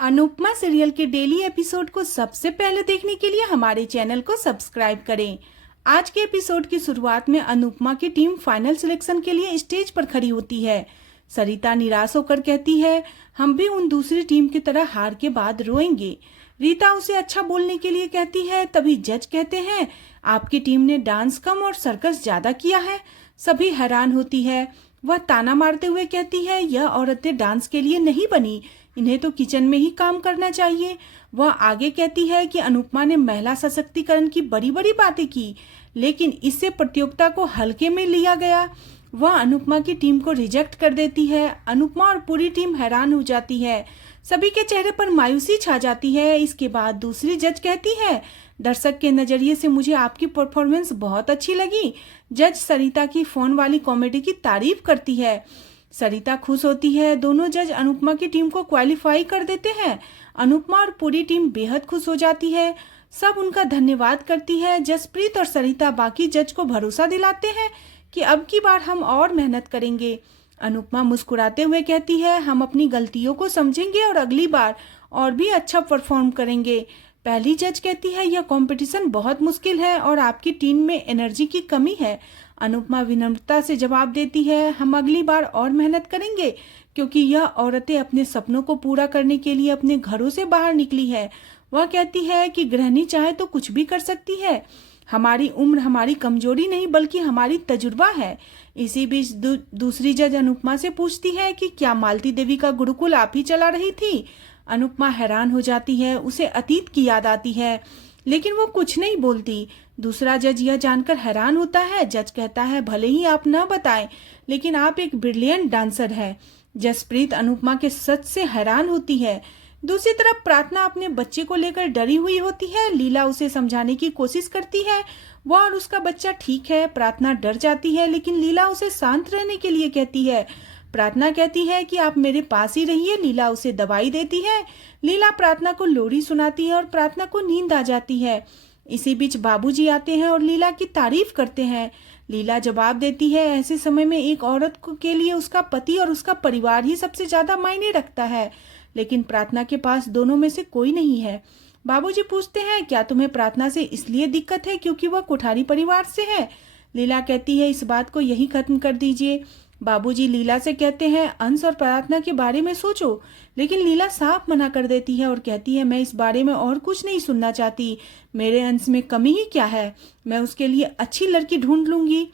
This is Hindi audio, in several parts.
अनुपमा सीरियल के डेली एपिसोड को सबसे पहले देखने के लिए हमारे चैनल को सब्सक्राइब करें। आज के एपिसोड की शुरुआत में अनुपमा की टीम फाइनल सिलेक्शन के लिए स्टेज पर खड़ी होती है। सरिता निराश होकर कहती है, हम भी उन दूसरी टीम की तरह हार के बाद रोएंगे। रीता उसे अच्छा बोलने के लिए कहती है। तभी जज कहते हैं, आपकी टीम ने डांस कम और सर्कस ज्यादा किया है। सभी हैरान होती है। वह ताना मारते हुए कहती है, यह औरतें डांस के लिए नहीं बनी, इन्हें तो किचन में ही काम करना चाहिए। वह आगे कहती है कि अनुपमा ने महिला सशक्तिकरण की बड़ी बड़ी बातें की, लेकिन इससे प्रतियोगिता को हल्के में लिया गया। वह अनुपमा की टीम को रिजेक्ट कर देती है। अनुपमा और पूरी टीम हैरान हो जाती है। सभी के चेहरे पर मायूसी छा जाती है। इसके बाद दूसरी जज कहती है, दर्शक के नजरिए से मुझे आपकी परफॉर्मेंस बहुत अच्छी लगी। जज सरिता की फोन वाली कॉमेडी की तारीफ करती है। सरिता खुश होती है। दोनों जज अनुपमा की टीम को क्वालिफाई कर देते हैं। अनुपमा और पूरी टीम बेहद खुश हो जाती है। सब उनका धन्यवाद करती है। जसप्रीत और सरिता बाकी जज को भरोसा दिलाते हैं कि अब की बार हम और मेहनत करेंगे। अनुपमा मुस्कुराते हुए कहती है, हम अपनी गलतियों को समझेंगे और अगली बार और भी अच्छा परफॉर्म करेंगे। पहली जज कहती है, यह कंपटीशन बहुत मुश्किल है और आपकी टीम में एनर्जी की कमी है। अनुपमा विनम्रता से जवाब देती है, हम अगली बार और मेहनत करेंगे, क्योंकि यह औरतें अपने सपनों को पूरा करने के लिए अपने घरों से बाहर निकली है। वह कहती है कि गृहिणी चाहे तो कुछ भी कर सकती है। हमारी उम्र हमारी कमजोरी नहीं बल्कि हमारी तजुर्बा है। इसी बीच दूसरी जज अनुपमा से पूछती है कि क्या मालती देवी का गुरुकुल आप ही चला रही थी। अनुपमा हैरान हो जाती है। उसे अतीत की याद आती है, लेकिन वो कुछ नहीं बोलती। दूसरा जज यह जानकर हैरान होता है। जज कहता है, भले ही आप न बताएं, लेकिन आप एक ब्रिलियंट डांसर है। जसप्रीत अनुपमा के सच से हैरान होती है। दूसरी तरफ प्रार्थना अपने बच्चे को लेकर डरी हुई होती है। लीला उसे समझाने की कोशिश करती है। वह और उसका बच्चा ठीक है। प्रार्थना डर जाती है, लेकिन लीला उसे शांत रहने के लिए कहती है। प्रार्थना कहती है कि आप मेरे पास ही रहिए। लीला उसे दवाई देती है। लीला प्रार्थना को लोरी सुनाती है और प्रार्थना को नींद आ जाती है। इसी बीच बाबूजी आते हैं और लीला की तारीफ करते हैं। लीला जवाब देती है, ऐसे समय में एक औरत के लिए उसका पति और उसका परिवार ही सबसे ज्यादा मायने रखता है, लेकिन प्रार्थना के पास दोनों में से कोई नहीं है। बाबूजी पूछते हैं, क्या तुम्हें प्रार्थना से इसलिए दिक्कत है क्योंकि वह कुठारी परिवार से है। लीला कहती है, इस बात को यही खत्म कर दीजिए। बाबूजी लीला से कहते हैं, अंश और प्रार्थना के बारे में सोचो, लेकिन लीला साफ मना कर देती है और कहती है, मैं इस बारे में और कुछ नहीं सुनना चाहती। मेरे अंश में कमी ही क्या है, मैं उसके लिए अच्छी लड़की ढूंढ लूंगी।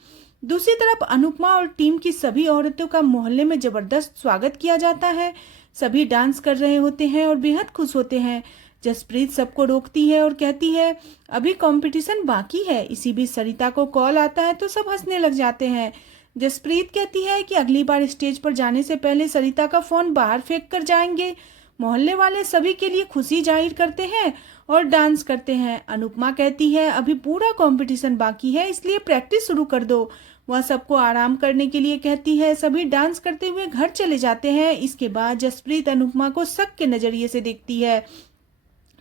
दूसरी तरफ अनुपमा और टीम की सभी औरतों का मोहल्ले में जबरदस्त स्वागत किया जाता है। सभी डांस कर रहे होते हैं और बेहद खुश होते हैं। जसप्रीत सबको रोकती है और कहती है, अभी कंपटीशन बाकी है। इसी बीच सरिता को कॉल आता है तो सब हंसने लग जाते हैं। जसप्रीत कहती है कि अगली बार स्टेज पर जाने से पहले सरिता का फोन बाहर फेंक कर जाएंगे। मोहल्ले वाले सभी के लिए खुशी जाहिर करते हैं और डांस करते हैं। अनुपमा कहती है, अभी पूरा कंपटीशन बाकी है, इसलिए प्रैक्टिस शुरू कर दो। वह सबको आराम करने के लिए कहती है। सभी डांस करते हुए घर चले जाते हैं। इसके बाद जसप्रीत अनुपमा को शक के नजरिए से देखती है।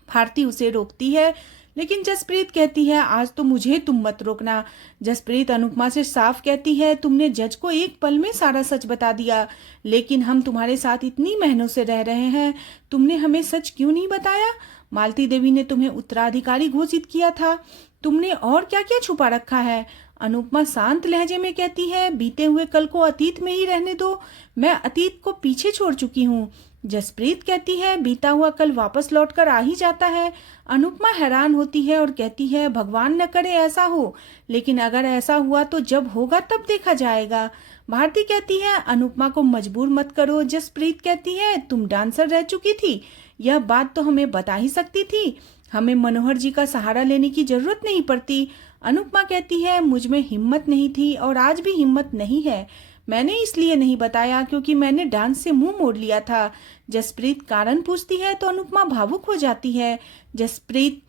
भारती उसे रोकती है, लेकिन जसप्रीत कहती है, आज तो मुझे तुम मत रोकना। जसप्रीत अनुपमा से साफ कहती है, तुमने जज को एक पल में सारा सच बता दिया, लेकिन हम तुम्हारे साथ इतनी महीनों से रह रहे हैं, तुमने हमें सच क्यों नहीं बताया। मालती देवी ने तुम्हें उत्तराधिकारी घोषित किया था, तुमने और क्या क्या छुपा रखा है। अनुपमा शांत लहजे में कहती है, बीते हुए कल को अतीत में ही रहने दो, मैं अतीत को पीछे छोड़ चुकी हूँ। जसप्रीत कहती है, बीता हुआ कल वापस लौटकर आ ही जाता है। अनुपमा हैरान होती है और कहती है, भगवान न करे ऐसा हो, लेकिन अगर ऐसा हुआ तो जब होगा तब देखा जाएगा। भारती कहती है, अनुपमा को मजबूर मत करो। जसप्रीत कहती है, तुम डांसर रह चुकी थी, यह बात तो हमें बता ही सकती थी, हमें मनोहर जी का सहारा लेने की जरूरत नहीं पड़ती। अनुपमा कहती है, मुझ में हिम्मत नहीं थी और आज भी हिम्मत नहीं है। मैंने इसलिए नहीं बताया क्योंकि मैंने डांस से मुंह मोड़ लिया था। जसप्रीत कारण पूछती है तो अनुपमा भावुक हो जाती है। जसप्रीत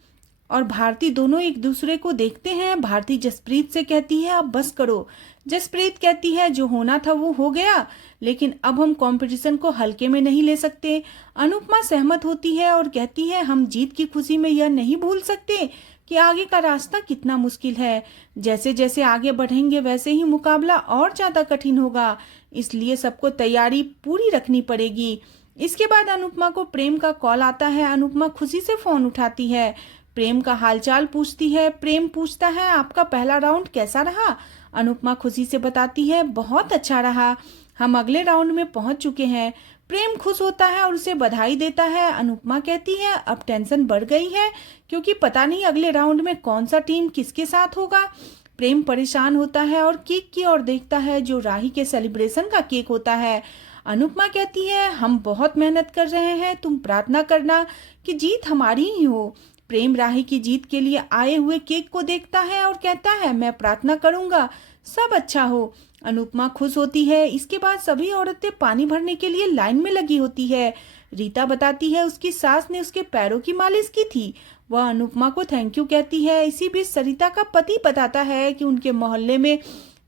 और भारती दोनों एक दूसरे को देखते हैं। भारती जसप्रीत से कहती है, अब बस करो। जसप्रीत कहती है, जो होना था वो हो गया, लेकिन अब हम कंपटीशन को हल्के में नहीं ले सकते। अनुपमा सहमत होती है और कहती है, हम जीत की खुशी में यह नहीं भूल सकते कि आगे का रास्ता कितना मुश्किल है। जैसे जैसे आगे बढ़ेंगे वैसे ही मुकाबला और ज्यादा कठिन होगा, इसलिए सबको तैयारी पूरी रखनी पड़ेगी। इसके बाद अनुपमा को प्रेम का कॉल आता है। अनुपमा खुशी से फोन उठाती है, प्रेम का हालचाल पूछती है। प्रेम पूछता है आपका पहला राउंड कैसा रहा। अनुपमा खुशी से बताती है बहुत अच्छा रहा, हम अगले राउंड में पहुंच चुके हैं। प्रेम खुश होता है और उसे बधाई देता है। अनुपमा कहती है अब टेंशन बढ़ गई है क्योंकि पता नहीं अगले राउंड में कौन सा टीम किसके साथ होगा। प्रेम परेशान होता है और केक की ओर देखता है जो राही के सेलिब्रेशन का केक होता है। अनुपमा कहती है हम बहुत मेहनत कर रहे हैं, तुम प्रार्थना करना कि जीत हमारी ही हो। प्रेम राही की जीत के लिए आए हुए केक को देखता है और कहता है मैं प्रार्थना करूंगा सब अच्छा हो। अनुपमा खुश होती है। इसके बाद सभी औरतें पानी भरने के लिए लाइन में लगी होती है। रीता बताती है उसकी सास ने उसके पैरों की मालिश की थी। वह अनुपमा को थैंक यू कहती है। इसी बीच सरिता का पति बताता है कि उनके मोहल्ले में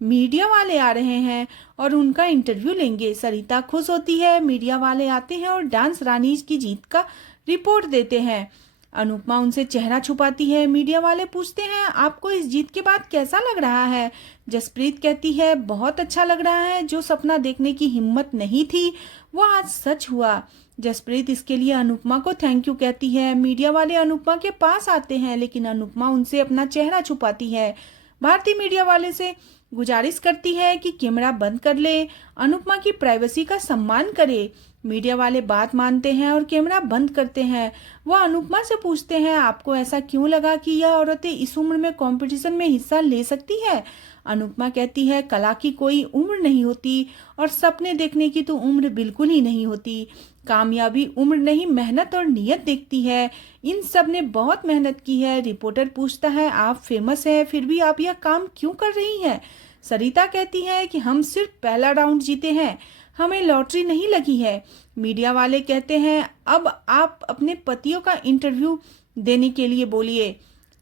मीडिया वाले आ रहे हैं और उनका इंटरव्यू लेंगे। सरिता खुश होती है। मीडिया वाले आते हैं और डांस रानी की जीत का रिपोर्ट देते हैं। अनुपमा उनसे चेहरा छुपाती है। मीडिया वाले पूछते हैं आपको इस जीत के बाद कैसा लग रहा है। जसप्रीत कहती है बहुत अच्छा लग रहा है, जो सपना देखने की हिम्मत नहीं थी वो आज सच हुआ। जसप्रीत इसके लिए अनुपमा को थैंक यू कहती है। मीडिया वाले अनुपमा के पास आते हैं लेकिन अनुपमा उनसे अपना चेहरा छुपाती है। भारती मीडिया वाले से गुजारिश करती है कि कैमरा बंद कर ले, अनुपमा की प्राइवेसी का सम्मान करे। मीडिया वाले बात मानते हैं और कैमरा बंद करते हैं। वह अनुपमा से पूछते हैं आपको ऐसा क्यों लगा कि यह औरतें इस उम्र में कंपटीशन में हिस्सा ले सकती है। अनुपमा कहती है कला की कोई उम्र नहीं होती और सपने देखने की तो उम्र बिल्कुल ही नहीं होती। कामयाबी उम्र नहीं मेहनत और नियत देखती है। इन सब ने बहुत मेहनत की है। रिपोर्टर पूछता है आप फेमस हैं फिर भी आप यह काम क्यों कर रही हैं। सरिता कहती है कि हम सिर्फ पहला राउंड जीते हैं, हमें लॉटरी नहीं लगी है। मीडिया वाले कहते हैं अब आप अपने पतियों का इंटरव्यू देने के लिए बोलिए।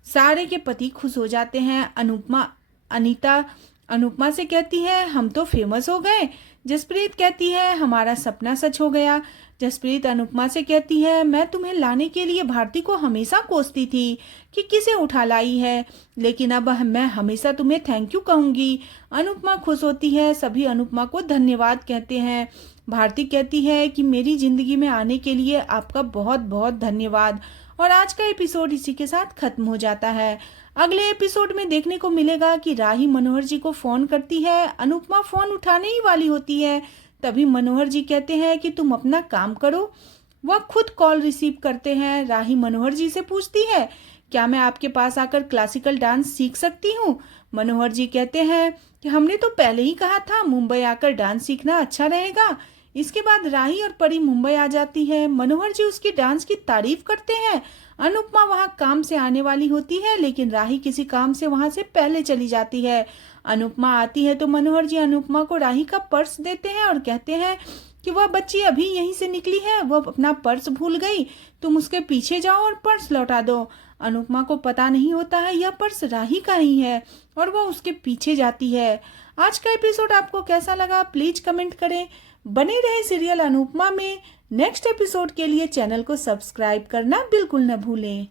सारे के पति खुश हो जाते हैं। अनीता अनुपमा से कहती है हम तो फेमस हो गए। जसप्रीत कहती है हमारा सपना सच हो गया। जसप्रीत अनुपमा से कहती है मैं तुम्हें लाने के लिए भारती को हमेशा कोसती थी कि किसे उठा लाई है, लेकिन अब मैं हमेशा तुम्हें थैंक यू कहूंगी। अनुपमा खुश होती है। सभी अनुपमा को धन्यवाद कहते हैं। भारती कहती है कि मेरी जिंदगी में आने के लिए आपका बहुत बहुत धन्यवाद। और आज का एपिसोड इसी के साथ खत्म हो जाता है। अगले एपिसोड में देखने को मिलेगा कि राही मनोहर जी को फोन करती है। अनुपमा फोन उठाने ही वाली होती है, तभी मनोहर जी कहते हैं कि तुम अपना काम करो। वह खुद कॉल रिसीव करते हैं। राही मनोहर जी से पूछती है क्या मैं आपके पास आकर क्लासिकल डांस सीख सकती हूँ। मनोहर जी कहते हैं कि हमने तो पहले ही कहा था मुंबई आकर डांस सीखना अच्छा रहेगा। इसके बाद राही और परी मुंबई आ जाती है। मनोहर जी उसकी डांस की तारीफ करते हैं। अनुपमा वहां काम से आने वाली होती है लेकिन राही किसी काम से वहां से पहले चली जाती है। अनुपमा आती है तो मनोहर जी अनुपमा को राही का पर्स देते हैं और कहते हैं कि वह बच्ची अभी यहीं से निकली है, वह अपना पर्स भूल गई, तुम उसके पीछे जाओ और पर्स लौटा दो। अनुपमा को पता नहीं होता है यह पर्स राही का ही है और वह उसके पीछे जाती है। आज का एपिसोड आपको कैसा लगा प्लीज कमेंट करें। बने रहे सीरियल अनुपमा में नेक्स्ट एपिसोड के लिए चैनल को सब्सक्राइब करना बिल्कुल न भूलें।